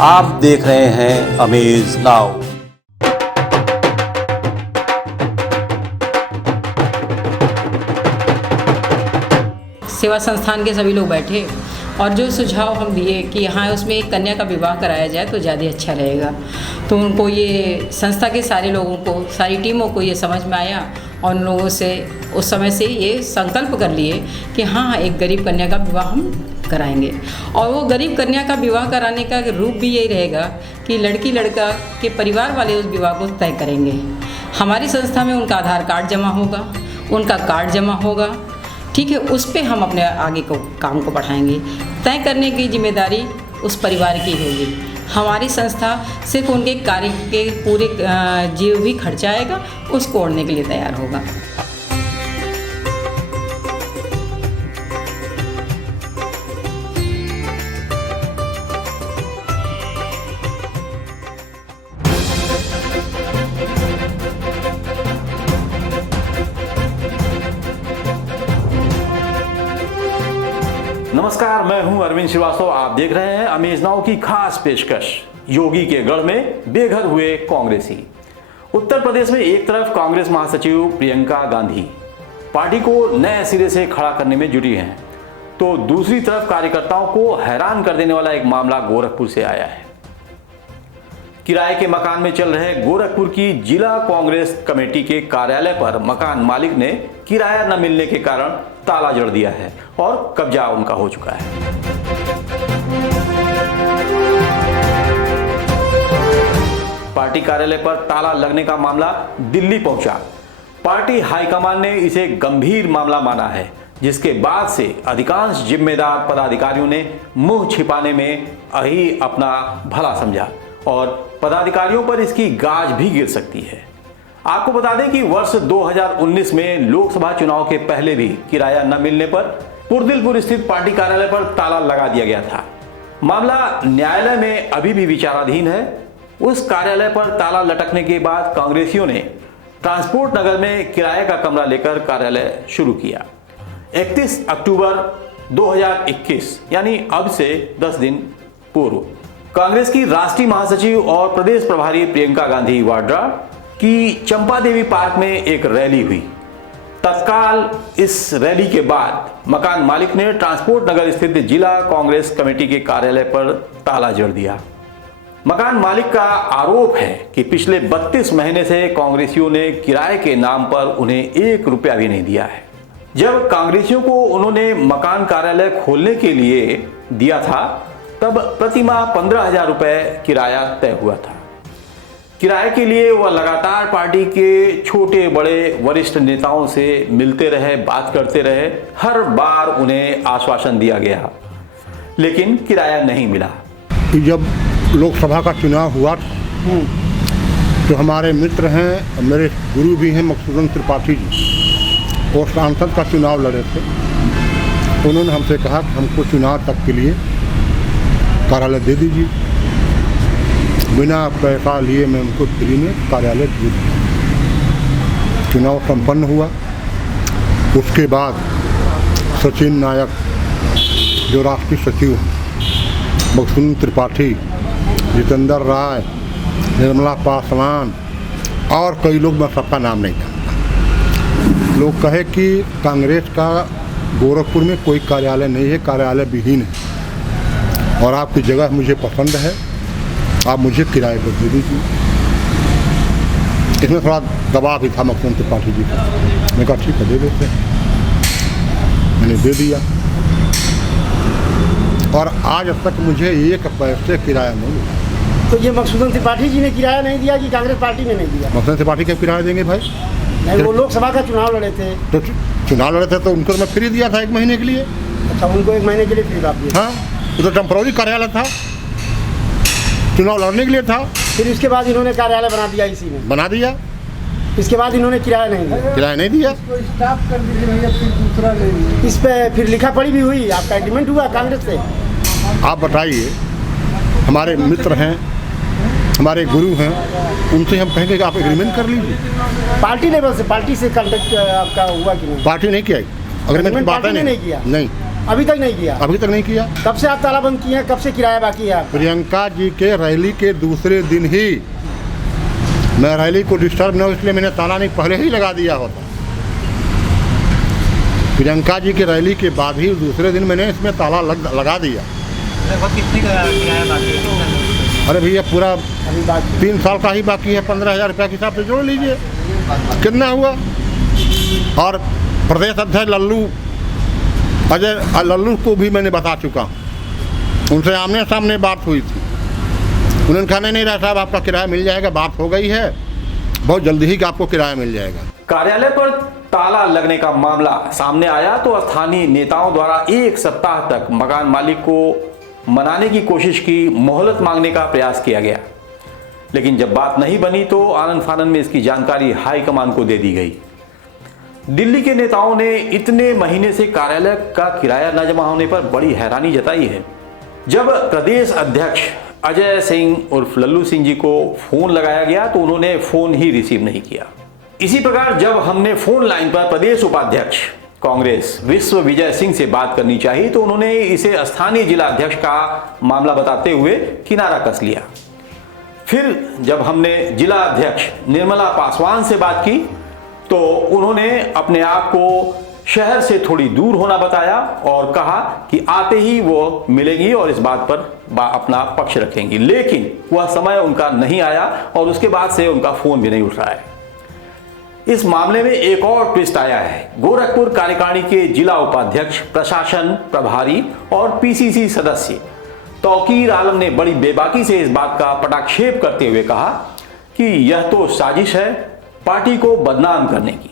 आप देख रहे हैं अमेज नाउ। सेवा संस्थान के सभी लोग बैठे और जो सुझाव हम दिए कि यहाँ उसमें एक कन्या का विवाह कराया जाए तो ज़्यादा अच्छा रहेगा। तो उनको ये संस्था के सारे लोगों को, सारी टीमों को ये समझ में आया और उन लोगों से उस समय से ये संकल्प कर लिए कि हाँ, एक गरीब कन्या का विवाह हम कराएंगे। और वो गरीब कन्या का विवाह कराने का रूप भी यही रहेगा कि लड़की लड़का के परिवार वाले उस विवाह को तय करेंगे। हमारी संस्था में उनका आधार कार्ड जमा होगा, उनका कार्ड जमा होगा, ठीक है। उस पर हम अपने आगे को काम को बढ़ाएंगे। तय करने की जिम्मेदारी उस परिवार की होगी। हमारी संस्था सिर्फ उनके कार्य के पूरे जो भी खर्चा आएगा उसको ओढ़ने के लिए तैयार होगा। नमस्कार, मैं हूं अरविंद श्रीवास्तव। आप देख रहे हैं अमेज नाउ की खास पेशकश। योगी के गढ़ में बेघर हुए कांग्रेसी। उत्तर प्रदेश में एक तरफ कांग्रेस महासचिव प्रियंका गांधी पार्टी को नए सिरे से खड़ा करने में जुटी हैं, तो दूसरी तरफ कार्यकर्ताओं को हैरान कर देने वाला एक मामला गोरखपुर से आया है। किराए के मकान में चल रहे गोरखपुर की जिला कांग्रेस कमेटी के कार्यालय पर मकान मालिक ने किराया न मिलने के कारण ताला जड़ दिया है और कब्जा उनका हो चुका है। पार्टी कार्यालय पर ताला लगने का मामला दिल्ली पहुंचा। पार्टी हाईकमान ने इसे गंभीर मामला माना है, जिसके बाद से अधिकांश जिम्मेदार पदाधिकारियों ने मुंह छिपाने में ही अपना भला समझा और पदाधिकारियों पर इसकी गाज भी गिर सकती है। आपको बता दें कि वर्ष 2019 में लोकसभा चुनाव के पहले भी किराया न मिलने पर पुरदिलपुर स्थित पार्टी कार्यालय पर ताला लगा दिया गया था। मामला न्यायालय में अभी भी विचाराधीन है। उस कार्यालय पर ताला लटकने के बाद कांग्रेसियों ने ट्रांसपोर्ट नगर में किराए का कमरा लेकर कार्यालय शुरू किया। 31 अक्टूबर 2021 यानी अब से 10 दिन पूर्व कांग्रेस की राष्ट्रीय महासचिव और प्रदेश प्रभारी प्रियंका गांधी वाड्रा की चंपा देवी पार्क में एक रैली हुई। तत्काल इस रैली के बाद मकान मालिक ने ट्रांसपोर्ट नगर स्थित जिला कांग्रेस कमेटी के कार्यालय पर ताला जड़ दिया। मकान मालिक का आरोप है कि पिछले 32 महीने से कांग्रेसियों ने किराए के नाम पर उन्हें 1 रुपया भी नहीं दिया है। जब कांग्रेसियों को उन्होंने मकान कार्यालय खोलने के लिए दिया था, तब प्रति माह 15,000 रुपए किराया तय हुआ था। किराए के लिए वह लगातार पार्टी के छोटे बड़े वरिष्ठ नेताओं से मिलते रहे, बात करते रहे। हर बार उन्हें आश्वासन दिया गया, लेकिन किराया नहीं मिला। जब लोकसभा का चुनाव हुआ तो हमारे मित्र हैं, मेरे गुरु भी हैं मकसूदन त्रिपाठी जी, और सांसद का चुनाव लड़े थे। उन्होंने हमसे कहा कि हमको चुनाव तक के लिए कार्यालय दे दीजिए। बिना पैसा लिए मैं उनको फ्री में कार्यालय दे दिया। चुनाव संपन्न हुआ। उसके बाद सचिन नायक जो राष्ट्रीय सचिव हैं, मकसूदन त्रिपाठी, जितेंद्र राय, निर्मला पासवान और कई लोग, मैं सबका नाम नहीं जानता, लोग कहे कि कांग्रेस का गोरखपुर में कोई कार्यालय नहीं है, कार्यालय विहीन है और आपकी जगह मुझे पसंद है, आप मुझे किराए पर दे दीजिए। इसमें थोड़ा दबाव भी था मकसूदन त्रिपाठी जी का। मैंने कहा ठीक है, दे देते हैं। मैंने दे दिया और आज अब तक मुझे 1 पैसे किराया नहीं मिला। तो ये मकसूदन त्रिपाठी जी ने किराया नहीं दिया कि कांग्रेस पार्टी ने नहीं दिया? मकसूदन त्रिपाठी क्या किराया देंगे भाई? नहीं, वो लोकसभा का चुनाव लड़े थे। तो चुनाव लड़े थे तो उनको तो मैं फ्री दिया था 1 महीने के लिए। अच्छा, उनको 1 महीने के लिए फ्री आप दिए? हाँ, तो टेम्पररी कार्यालय था, चुनाव लड़ने के लिए था। फिर उसके बाद इन्होंने कार्यालय बना दिया, इसी में बना दिया। इसके बाद इन्होंने किराया नहीं दिया। किराया नहीं दिया। स्टाफ कर दीजिए भैया, फिर दूसरा ले लीजिए। इस पे फिर लिखा पढ़ी भी हुई, आपका एग्रीमेंट हुआ कांग्रेस से? आप बताइए, हमारे मित्र हैं, हमारे गुरु हैं, उनसे हम कहेंगे कि आप एग्रीमेंट कर लीजिए। पार्टी लेवल से, पार्टी से कांटेक्ट आपका हुआ कि नहीं? पार्टी नहीं किया, अग्रीमेंट की बात है, नहीं किया। नहीं, अभी तक नहीं किया? अभी तक नहीं किया। कब से आप ताला बंद किए हैं? कब से किराया बाकी है आपका? प्रियंका जी के रैली के दूसरे दिन ही, मैं रैली को डिस्टर्ब न हो इसलिए मैंने ताला नहीं पहले ही लगा दिया होता। प्रियंका जी की रैली के बाद ही दूसरे दिन मैंने इसमें ताला लगा दिया। कितने का किराया बाकी है? अरे भैया पूरा अभी बाकी 3 साल का ही बाकी है। 15,000 रुपया के हिसाब से जोड़ लीजिए कितना हुआ। और प्रदेश अध्यक्ष लल्लू को भी मैंने बता चुका हूँ, उनसे आमने सामने बात हुई थी। उन्होंने कहा नहीं राय साहब आपका किराया मिल जाएगा, बात हो गई है, बहुत जल्दी ही आपको किराया मिल जाएगा। कार्यालय पर ताला लगने का मामला सामने आया तो स्थानीय नेताओं द्वारा 1 सप्ताह तक मकान मालिक को मनाने की कोशिश की, मोहलत मांगने का प्रयास किया गया, लेकिन जब बात नहीं बनी तो आनन फानन में इसकी जानकारी हाईकमान को दे दी गई। दिल्ली के नेताओं ने इतने महीने से कार्यालय का किराया न जमा होने पर बड़ी हैरानी जताई है। जब प्रदेश अध्यक्ष अजय सिंह उर्फ लल्लू सिंह जी को फोन लगाया गया तो उन्होंने फोन ही रिसीव नहीं किया। इसी प्रकार जब हमने फोन लाइन पर प्रदेश उपाध्यक्ष कांग्रेस विश्व विजय सिंह से बात करनी चाहिए तो उन्होंने इसे स्थानीय जिला अध्यक्ष का मामला बताते हुए किनारा कस लिया। फिर जब हमने जिला अध्यक्ष निर्मला पासवान से बात की तो उन्होंने अपने आप को शहर से थोड़ी दूर होना बताया और कहा कि आते ही वो मिलेंगी और इस बात पर अपना पक्ष रखेंगी, लेकिन वह समय उनका नहीं आया और उसके बाद से उनका फोन भी नहीं उठ रहा है। इस मामले में एक और ट्विस्ट आया है। गोरखपुर कार्यकारिणी के जिला उपाध्यक्ष, प्रशासन प्रभारी और पीसीसी सदस्य तौकीर आलम ने बड़ी बेबाकी से इस बात का पटाक्षेप करते हुए कहा कि यह तो साजिश है पार्टी को बदनाम करने की।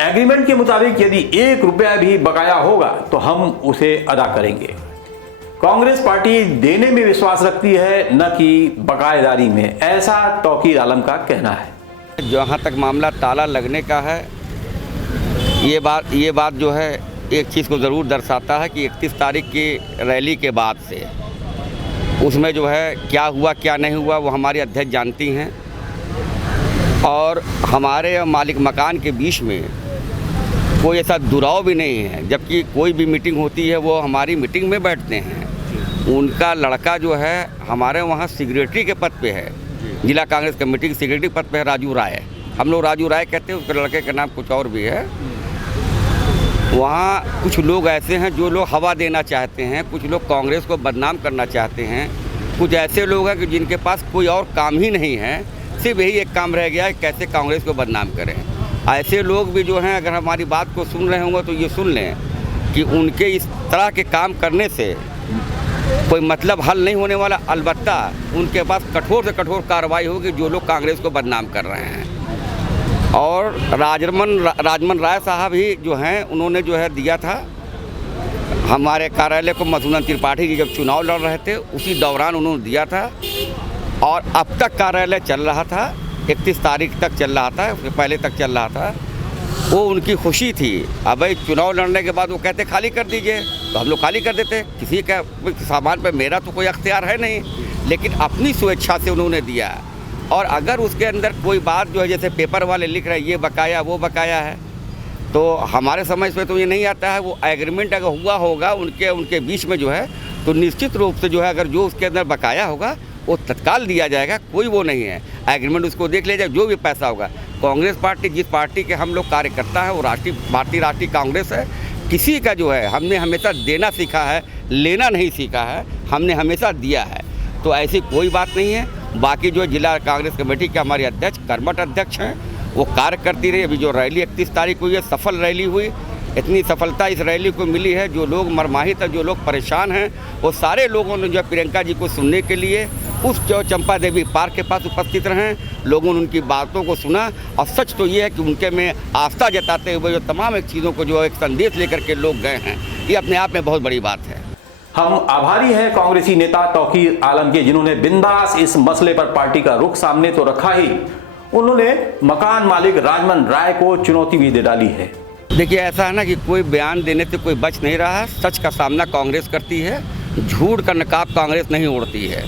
एग्रीमेंट के मुताबिक यदि 1 रुपया भी बकाया होगा तो हम उसे अदा करेंगे। कांग्रेस पार्टी देने में विश्वास रखती है न कि बकायेदारी में, ऐसा तौकीर आलम का कहना है। जहाँ तक मामला ताला लगने का है, ये बात जो है एक चीज़ को ज़रूर दर्शाता है कि 31 तारीख की रैली के बाद से उसमें जो है क्या हुआ क्या नहीं हुआ वो हमारी अध्यक्ष जानती हैं, और हमारे मालिक मकान के बीच में कोई ऐसा दुराव भी नहीं है। जबकि कोई भी मीटिंग होती है वो हमारी मीटिंग में बैठते हैं। उनका लड़का जो है हमारे वहाँ सेक्रेटरी के पद पे है, जिला कांग्रेस कमेटी के सेक्रेटरी पद पे है, राजू राय। हम लोग राजू राय कहते हैं, उसके लड़के का नाम कुछ और भी है। वहाँ कुछ लोग ऐसे हैं जो लोग हवा देना चाहते हैं, कुछ लोग कांग्रेस को बदनाम करना चाहते हैं, कुछ ऐसे लोग हैं कि जिनके पास कोई और काम ही नहीं है, सिर्फ यही एक काम रह गया है कैसे कांग्रेस को बदनाम करें। ऐसे लोग भी जो हैं अगर हमारी बात को सुन रहे होंगे तो ये सुन लें कि उनके इस तरह के काम करने से कोई मतलब हल नहीं होने वाला। अलबत्ता उनके पास कठोर से कठोर कार्रवाई होगी जो लोग कांग्रेस को बदनाम कर रहे हैं। और राजमन राय साहब ही जो हैं उन्होंने जो है दिया था हमारे कार्यालय को, मधुसूदन त्रिपाठी जी जब चुनाव लड़ रहे थे उसी दौरान उन्होंने दिया था, और अब तक कार्यालय चल रहा था, 31 तारीख तक चल रहा था, उससे पहले तक चल रहा था। वो उनकी खुशी थी। अब भाई चुनाव लड़ने के बाद वो कहते खाली कर दीजिए तो हम लोग खाली कर देते। किसी का सामान पर मेरा तो कोई अख्तियार है नहीं, लेकिन अपनी स्वेच्छा से उन्होंने दिया। और अगर उसके अंदर कोई बात जो है जैसे पेपर वाले लिख रहे हैं ये बकाया वो बकाया है, तो हमारे समझ में तो ये नहीं आता है। वो एग्रीमेंट अगर हुआ होगा उनके बीच में जो है तो निश्चित रूप से जो है अगर जो उसके अंदर बकाया होगा वो तत्काल दिया जाएगा, कोई वो नहीं है। एग्रीमेंट उसको देख लिया जाए, जो भी पैसा होगा। कांग्रेस पार्टी जिस पार्टी के हम लोग कार्यकर्ता हैं वो राष्ट्रीय कांग्रेस है। किसी का जो है हमने हमेशा देना सीखा है, लेना नहीं सीखा है, हमने हमेशा दिया है, तो ऐसी कोई बात नहीं है। बाकी जो जिला कांग्रेस कमेटी के हमारे अध्यक्ष कर्मठ अध्यक्ष हैं वो कार्य करती रही। अभी जो रैली 31 तारीख हुई है सफल रैली हुई, इतनी सफलता इस रैली को मिली है। जो लोग मरमाहित हैं, जो लोग परेशान हैं, वो सारे लोगों ने जो प्रियंका जी को सुनने के लिए उस जो चंपा देवी पार्क के पास उपस्थित रहे, लोगों ने उनकी बातों को सुना। और सच तो ये है कि उनके में आस्था जताते हुए जो तमाम एक चीज़ों को जो एक संदेश लेकर के लोग गए हैं, ये अपने आप में बहुत बड़ी बात है। हम आभारी हैं कांग्रेसी नेता तौकीर आलम के, जिन्होंने बिंदास इस मसले पर पार्टी का रुख सामने तो रखा ही, उन्होंने मकान मालिक राजमन राय को चुनौती भी दे डाली है। देखिए ऐसा है ना कि कोई बयान देने से कोई बच नहीं रहा है। सच का सामना कांग्रेस करती है, झूठ का नकाब कांग्रेस नहीं ओढ़ती है।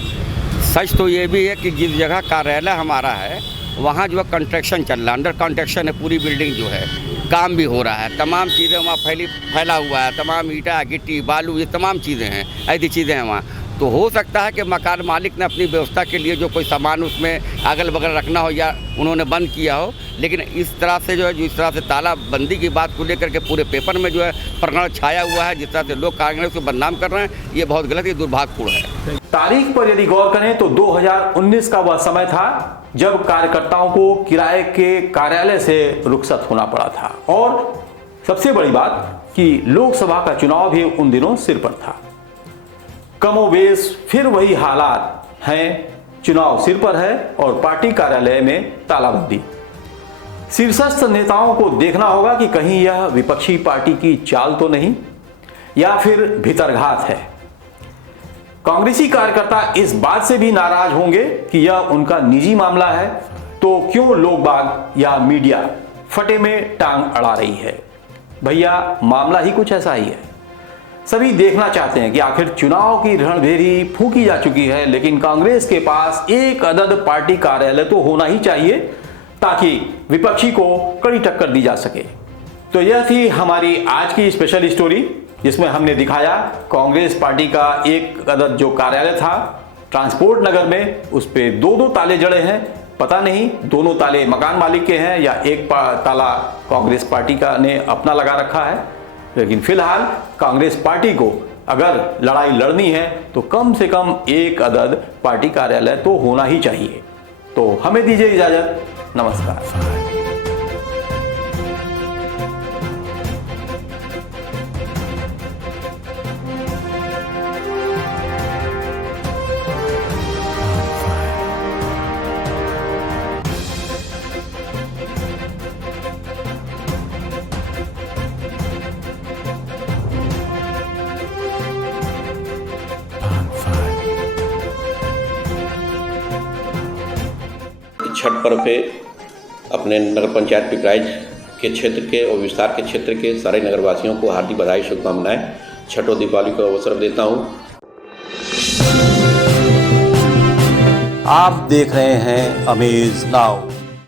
सच तो ये भी है कि जिस जगह कार्यालय हमारा है वहाँ जो है कंस्ट्रक्शन चल रहा है, अंडर कंस्ट्रक्शन है पूरी बिल्डिंग जो है। काम भी हो रहा है, तमाम चीज़ें वहाँ फैला हुआ है, तमाम ईंटा गिट्टी बालू ये तमाम चीज़ें हैं, ऐसी चीज़ें हैं वहाँ। तो हो सकता है कि मकान मालिक ने अपनी व्यवस्था के लिए जो कोई सामान उसमें अगल बगल रखना हो या उन्होंने बंद किया हो, लेकिन इस तरह से जो है जिस तरह से तालाबंदी की बात को लेकर के पूरे पेपर में जो है प्रकरण छाया हुआ है, जिस तरह से लोग कांग्रेस को बदनाम कर रहे हैं, ये बहुत गलत, ये दुर्भाग्यपूर्ण है। तारीख पर यदि गौर करें तो 2019 का वह समय था जब कार्यकर्ताओं को किराए के कार्यालय से रुखसत होना पड़ा था, और सबसे बड़ी बात कि लोकसभा का चुनाव भी उन दिनों सिर पर था। कमोबेश फिर वही हालात हैं, चुनाव सिर पर है और पार्टी कार्यालय में तालाबंदी। शीर्षस्थ नेताओं को देखना होगा कि कहीं यह विपक्षी पार्टी की चाल तो नहीं या फिर भीतरघात है। कांग्रेसी कार्यकर्ता इस बात से भी नाराज होंगे कि यह उनका निजी मामला है, तो क्यों लोग बाग या मीडिया फटे में टांग अड़ा रही है। भैया मामला ही कुछ ऐसा ही है। सभी देखना चाहते हैं कि आखिर चुनाव की रणभेरी फूंकी जा चुकी है, लेकिन कांग्रेस के पास एक अदद पार्टी कार्यालय तो होना ही चाहिए ताकि विपक्षी को कड़ी टक्कर दी जा सके। तो यह थी हमारी आज की स्पेशल स्टोरी, जिसमें हमने दिखाया कांग्रेस पार्टी का एक अदद जो कार्यालय था ट्रांसपोर्ट नगर में, उस पे दो ताले जड़े हैं। पता नहीं दोनों ताले मकान मालिक के हैं या एक ताला कांग्रेस पार्टी का ने अपना लगा रखा है, लेकिन फिलहाल कांग्रेस पार्टी को अगर लड़ाई लड़नी है तो कम से कम एक अदद पार्टी कार्यालय तो होना ही चाहिए। तो हमें दीजिए इजाजत, नमस्कार। छठ पर्व पे अपने नगर पंचायत पिपराइच के क्षेत्र के और विस्तार के क्षेत्र के सारे नगरवासियों को हार्दिक बधाई शुभकामनाएं छठ और दीपावली का अवसर देता हूं। आप देख रहे हैं अमेज नाउ।